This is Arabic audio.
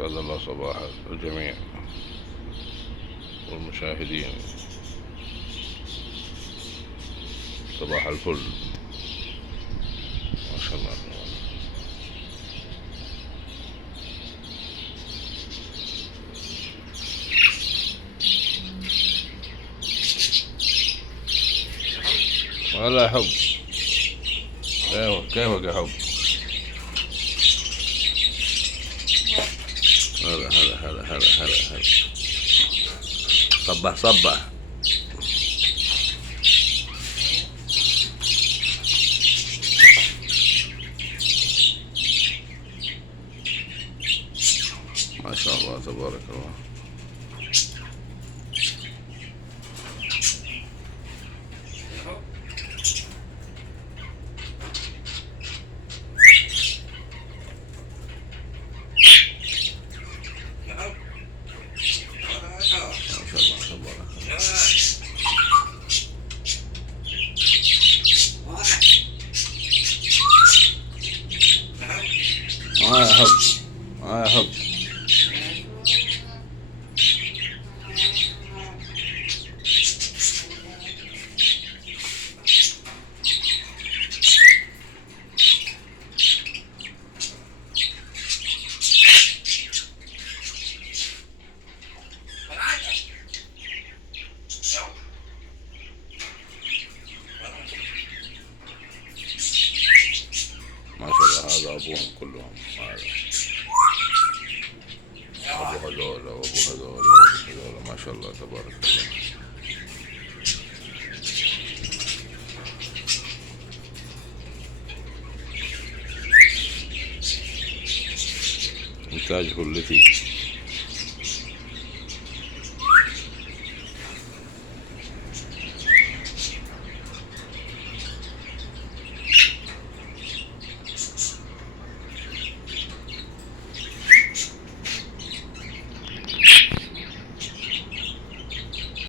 أسعد الله صباح الجميع والمشاهدين. صباح الفل، ما شاء الله. ولا حب. كيفك يا حب؟ هلا. صبح. ما شاء الله تبارك الله. يا حب. ما شاء الله، هذا أبوهم كلهم. أبو هذول ما شاء الله تبارك الله. إنتاج هلتي.